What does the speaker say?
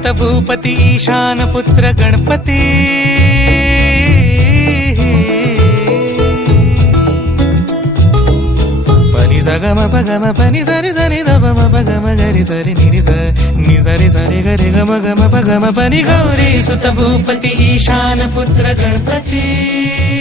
భూత భూపతి ఈశానపుత్ర గణపతి పని సగమ పగమ పని సరి సరి దమ పగమ గరి సరి నిరి ని సరి సరి గరి గమ గమ పగమ పని గౌరీ సుత భూపతి ఈశానపుత్ర గణపతి